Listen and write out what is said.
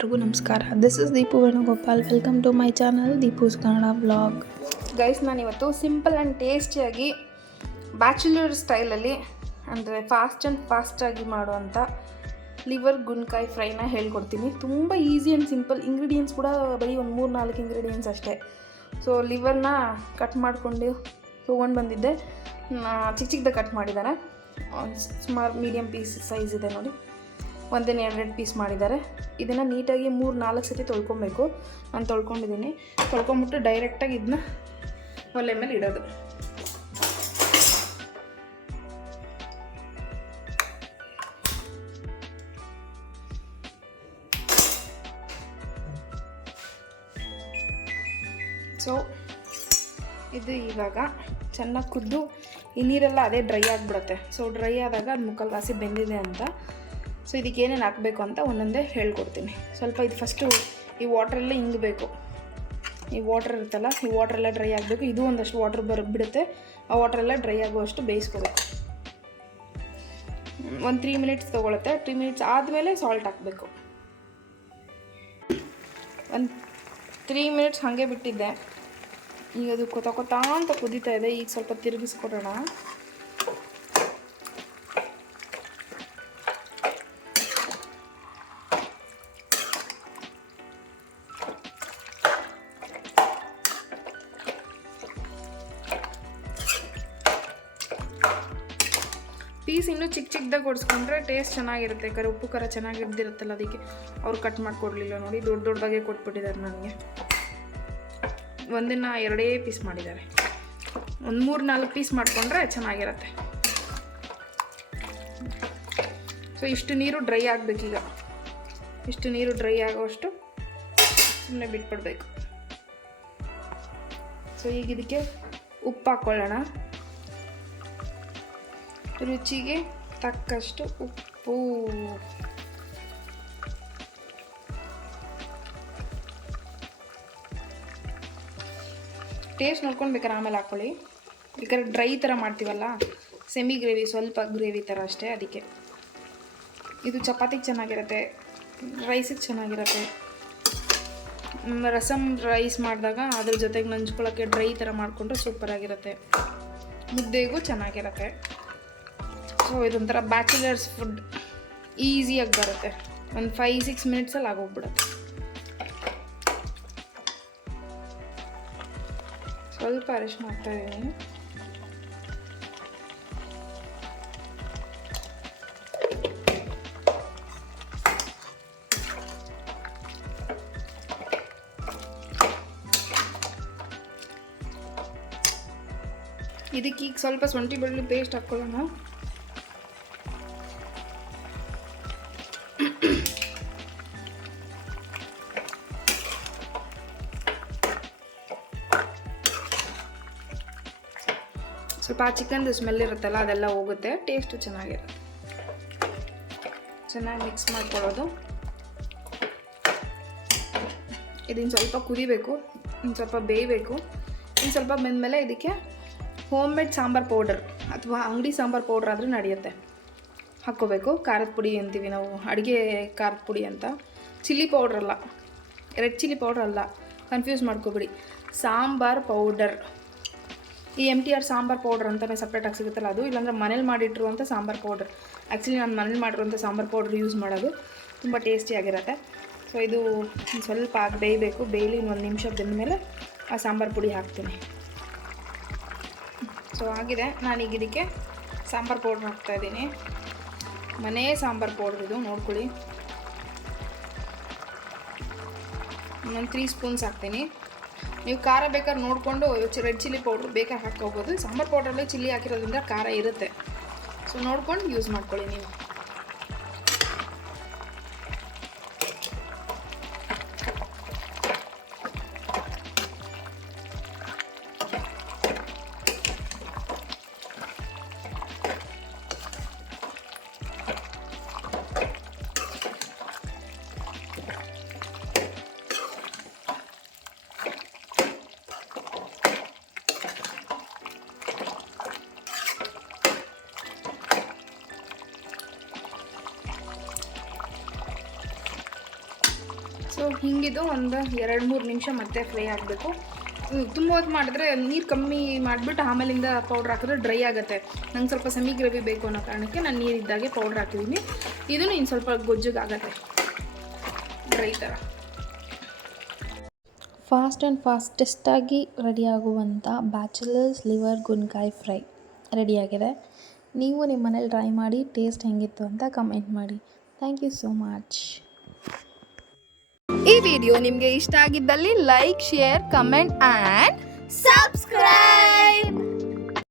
ಎಲ್ರಿಗೂ ನಮಸ್ಕಾರ. This is Deepu Venugopal. Welcome to my channel Deepu's Kannada vlog. Guys, ನಾನಿವತ್ತು ಸಿಂಪಲ್ ಆ್ಯಂಡ್ ಟೇಸ್ಟಿಯಾಗಿ ಬ್ಯಾಚುಲರ್ ಸ್ಟೈಲಲ್ಲಿ ಅಂದರೆ ಫಾಸ್ಟಾಗಿ ಮಾಡುವಂಥ ಲಿವರ್ ಗುನ್ಕಾಯಿ ಫ್ರೈನ ಹೇಳ್ಕೊಡ್ತೀನಿ. ತುಂಬ ಈಸಿ ಆ್ಯಂಡ್ ಸಿಂಪಲ್. ಇಂಗ್ರೀಡಿಯೆಂಟ್ಸ್ ಕೂಡ ಬರೀ ಒಂದು 3-4 ಇಂಗ್ರೀಡಿಯೆಂಟ್ಸ್ ಅಷ್ಟೇ. ಸೊ ಲಿವರ್ನ ಕಟ್ ಮಾಡಿಕೊಂಡು ತೊಗೊಂಡು ಬಂದಿದ್ದೆ. ಚಿಕ್ಕದಾಗಿ ಕಟ್ ಮಾಡಿದ್ದಾರೆ. ಸುಮಾರು ಮೀಡಿಯಮ್ ಪೀಸ್ ಸೈಜ್ ಇದೆ ನೋಡಿ. 1-2 ಪೀಸ್ ಮಾಡಿದ್ದಾರೆ. ಇದನ್ನು ನೀಟಾಗಿ 3-4 ಸತಿ ತೊಳ್ಕೊಬೇಕು. ನಾನು ತೊಳ್ಕೊಂಡಿದ್ದೀನಿ. ತೊಳ್ಕೊಂಬಿಟ್ಟು ಡೈರೆಕ್ಟಾಗಿ ಇದನ್ನ ಒಲೆ ಮೇಲೆ ಇಡೋದು. ಸೊ ಇದು ಇವಾಗ ಚೆನ್ನಾಗಿ ಕುದ್ದು ಈ ನೀರೆಲ್ಲ ಅದೇ ಡ್ರೈ ಆಗಿಬಿಡುತ್ತೆ. ಸೊ ಡ್ರೈ ಆದಾಗ ಅದು ಮುಕ್ಕಾಲು ವಾಸಿ ಬೆಂದಿದೆ ಅಂತ. ಸೊ ಇದಕ್ಕೆ ಏನೇನು ಹಾಕಬೇಕು ಅಂತ ಒಂದೊಂದೇ ಹೇಳ್ಕೊಡ್ತೀನಿ. ಸ್ವಲ್ಪ ಇದು ಫಸ್ಟು ಈ ವಾಟ್ರಲ್ಲೇ ಹಿಂಗಬೇಕು. ಈ ವಾಟ್ರ್ ಇರುತ್ತಲ್ಲ, ಈ ವಾಟ್ರೆಲ್ಲ ಡ್ರೈ ಆಗಬೇಕು. ಇದು ಒಂದಷ್ಟು ವಾಟ್ರ್ ಬಿಡುತ್ತೆ. ಆ ವಾಟ್ರೆಲ್ಲ ಡ್ರೈ ಆಗುವಷ್ಟು ಬೇಯಿಸ್ಕೋಬೇಕು. ಒಂದು 3 ಮಿನಿಟ್ಸ್ ತೊಗೊಳುತ್ತೆ. 3 ಮಿನಿಟ್ಸ್ ಆದಮೇಲೆ ಸಾಲ್ಟ್ ಹಾಕಬೇಕು. ಒಂದು 3 ಮಿನಿಟ್ಸ್ ಹಾಗೆ ಬಿಟ್ಟಿದ್ದೆ. ಈಗ ಅದು ಕೊತ ಅಂತ ಕುದೀತಾ ಇದೆ. ಈಗ ಸ್ವಲ್ಪ ತಿರುಗಿಸ್ಕೊಡೋಣ. ಪೀಸ್ ಇನ್ನೂ ಚಿಕ್ಕದಾಗಿ ಹೊಡ್ಸ್ಕೊಂಡ್ರೆ ಟೇಸ್ಟ್ ಚೆನ್ನಾಗಿರುತ್ತೆ. ಉಪ್ಪು ಖಾರ ಚೆನ್ನಾಗಿ ಹಿಡ್ದಿರುತ್ತಲ್ಲ, ಅದಕ್ಕೆ ಅವ್ರು ಕಟ್ ಮಾಡಿಕೊಡ್ಲಿಲ್ಲ ನೋಡಿ. ದೊಡ್ಡದಾಗೆ ಕೊಟ್ಬಿಟ್ಟಿದ್ದಾರೆ ನನಗೆ. 1-2 ಪೀಸ್ ಮಾಡಿದ್ದಾರೆ. ಒಂದು 3-4 ಪೀಸ್ ಮಾಡಿಕೊಂಡ್ರೆ ಚೆನ್ನಾಗಿರುತ್ತೆ. ಸೊ ಇಷ್ಟು ನೀರು ಡ್ರೈ ಆಗಬೇಕೀಗ. ಇಷ್ಟು ನೀರು ಡ್ರೈ ಆಗೋಷ್ಟು ಸುಮ್ಮನೆ ಬಿಟ್ಬಿಡ್ಬೇಕು. ಸೊ ಈಗ ಇದಕ್ಕೆ ಉಪ್ಪು ಹಾಕ್ಕೊಳ್ಳೋಣ. ರುಚಿಗೆ ತಕ್ಕಷ್ಟು ಉಪ್ಪು. ಟೇಸ್ಟ್ ನೋಡ್ಕೊಂಡು ಬೇಕಾದ್ರೆ ಆಮೇಲೆ ಹಾಕ್ಕೊಳ್ಳಿ. ಬೇಕಾದ್ರೆ ಡ್ರೈ ಥರ ಮಾಡ್ತೀವಲ್ಲ, ಸೆಮಿ ಗ್ರೇವಿ, ಸ್ವಲ್ಪ ಗ್ರೇವಿ ಥರ ಅಷ್ಟೇ. ಅದಕ್ಕೆ ಇದು ಚಪಾತಿಗೆ ಚೆನ್ನಾಗಿರುತ್ತೆ, ರೈಸಿಗೆ ಚೆನ್ನಾಗಿರುತ್ತೆ. ರಸಮ್ ರೈಸ್ ಮಾಡಿದಾಗ ಅದ್ರ ಜೊತೆಗೆ ನಂಚ್ಕೊಳ್ಳೋಕ್ಕೆ ಡ್ರೈ ಥರ ಮಾಡಿಕೊಂಡ್ರೆ ಸೂಪರಾಗಿರುತ್ತೆ. ಮುದ್ದೆಗೂ ಚೆನ್ನಾಗಿರುತ್ತೆ. ಸೊ ಇದೊಂಥರ ಬ್ಯಾಚುಲರ್ಸ್ ಫುಡ್. ಈಸಿಯಾಗಿ ಬರುತ್ತೆ. ಒಂದು 5-6 ಮಿನಿಟ್ಸಲ್ಲಿ ಆಗೋಗ್ಬಿಡುತ್ತೆ. ಸ್ವಲ್ಪ ಅರಿಶಿನ ಹಾಕ್ತಾ ಇದ್ದೀನಿ. ಇದಕ್ಕೆ ಈಗ ಸ್ವಲ್ಪ ಶುಂಠಿ ಬೆಳ್ಳುಳ್ಳಿ ಪೇಸ್ಟ್ ಹಾಕ್ಕೊಳ್ಳೋಣ. ಸ್ವಲ್ಪ ಚಿಕನ್ದು ಸ್ಮೆಲ್ ಇರುತ್ತಲ್ಲ, ಅದೆಲ್ಲ ಹೋಗುತ್ತೆ. ಟೇಸ್ಟು ಚೆನ್ನಾಗಿರುತ್ತೆ. ಚೆನ್ನಾಗಿ ಮಿಕ್ಸ್ ಮಾಡ್ಕೊಳ್ಳೋದು. ಇದನ್ನು ಸ್ವಲ್ಪ ಕುದಿಬೇಕು, ಇನ್ನು ಸ್ವಲ್ಪ ಬೇಯಬೇಕು. ಇನ್ನು ಸ್ವಲ್ಪ ಬೆಂದಮೇಲೆ ಇದಕ್ಕೆ ಹೋಮ್ ಮೇಡ್ ಸಾಂಬಾರು ಪೌಡರ್ ಅಥವಾ ಅಂಗಡಿ ಸಾಂಬಾರು ಪೌಡ್ರ್ ಆದರೂ ನಡೆಯುತ್ತೆ, ಹಾಕ್ಕೋಬೇಕು. ಖಾರದ ಪುಡಿ ಅಂತೀವಿ ನಾವು, ಅಡುಗೆ ಖಾರದ ಪುಡಿ ಅಂತ. ಚಿಲ್ಲಿ ಪೌಡ್ರ್ ಅಲ್ಲ, ರೆಡ್ ಚಿಲ್ಲಿ ಪೌಡ್ರ್ ಅಲ್ಲ, ಕನ್ಫ್ಯೂಸ್ ಮಾಡ್ಕೊಬಿಡಿ. ಸಾಂಬಾರು ಪೌಡರ್. ಈ MTR ಸಾಂಬಾರು ಪೌಡ್ರ್ ಅಂತಲೇ ಸಪ್ರೇಟಾಗಿ ಸಿಗುತ್ತಲ್ಲ, ಅದು. ಇಲ್ಲಾಂದರೆ ಮನೇಲಿ ಮಾಡಿಟ್ಟಿರುವಂಥ ಸಾಂಬಾರು ಪೌಡರ್. ಆ್ಯಕ್ಚುಲಿ ನಾನು ಮನೇಲಿ ಮಾಡಿರುವಂಥ ಸಾಂಬಾರು ಪೌಡ್ರ್ ಯೂಸ್ ಮಾಡೋದು. ತುಂಬ ಟೇಸ್ಟಿಯಾಗಿರುತ್ತೆ. ಸೊ ಇದು ಸ್ವಲ್ಪ ಬೇಯಬೇಕು. ಬೇಯಲಿ ಒಂದು ನಿಮಿಷ ಬೆಂದಮೇಲೆ ಆ ಸಾಂಬಾರು ಪುಡಿ ಹಾಕ್ತೀನಿ. ಸೊ ಆಗಿದೆ. ನಾನೀಗ ಇದಕ್ಕೆ ಸಾಂಬಾರು ಪೌಡ್ರ್ ಹಾಕ್ತಾಯಿದ್ದೀನಿ. ಮನೆ ಸಾಂಬಾರು ಪೌಡ್ರ್ ಇದು, ನೋಡ್ಕೊಳ್ಳಿ. ಒಂದು 3 ಸ್ಪೂನ್ಸ್ ಹಾಕ್ತೀನಿ. ನೀವು ಖಾರ ಬೇಕಾದ್ರೆ ನೋಡಿಕೊಂಡು ರೆಡ್ ಚಿಲ್ಲಿ ಪೌಡ್ರ್ ಬೇಕಾದ್ರೆ ಹಾಕ್ಕೋಬೋದು. ಸಾಂಬಾರು ಪೌಡ್ರಲ್ಲಿ ಚಿಲ್ಲಿ ಹಾಕಿರೋದ್ರಿಂದ ಖಾರ ಇರುತ್ತೆ. ಸೊ ನೋಡ್ಕೊಂಡು ಯೂಸ್ ಮಾಡ್ಕೊಳ್ಳಿ ನೀವು. ಸೊ ಹಿಂಗಿದು ಒಂದು 2-3 ನಿಮಿಷ ಮತ್ತೆ ಫ್ರೈ ಆಗಬೇಕು. ತುಂಬ ಹೊತ್ತು ಮಾಡಿದ್ರೆ ನೀರು ಕಮ್ಮಿ ಮಾಡಿಬಿಟ್ಟು ಆಮೇಲಿಂದ ಪೌಡ್ರ್ ಹಾಕಿದ್ರೆ ಡ್ರೈ ಆಗುತ್ತೆ. ನಂಗೆ ಸ್ವಲ್ಪ ಸೆಮಿ ಗ್ರೇವಿ ಬೇಕು ಅನ್ನೋ ಕಾರಣಕ್ಕೆ ನಾನು ನೀರಿದ್ದಾಗೆ ಪೌಡ್ರ್ ಹಾಕಿದ್ದೀನಿ. ಇದೂ ಇನ್ನು ಸ್ವಲ್ಪ ಗೊಜ್ಜಿಗಾಗತ್ತೆ ಡ್ರೈ ಥರ. ಫಾಸ್ಟ್ ಆ್ಯಂಡ್ ಫಾಸ್ಟೆಸ್ಟಾಗಿ ರೆಡಿಯಾಗುವಂಥ ಬ್ಯಾಚುಲರ್ಸ್ ಲಿವರ್ ಗುನ್ಕಾಯಿ ಫ್ರೈ ರೆಡಿಯಾಗಿದೆ. ನೀವು ನಿಮ್ಮ ಮನೇಲಿ ಟ್ರೈ ಮಾಡಿ ಟೇಸ್ಟ್ ಹೆಂಗಿತ್ತು ಅಂತ ಕಮೆಂಟ್ ಮಾಡಿ. Thank you so much. ಈ ವಿಡಿಯೋ ನಿಮಗೆ ಇಷ್ಟ ಆಗಿದ್ದಲ್ಲಿ like, share, comment and subscribe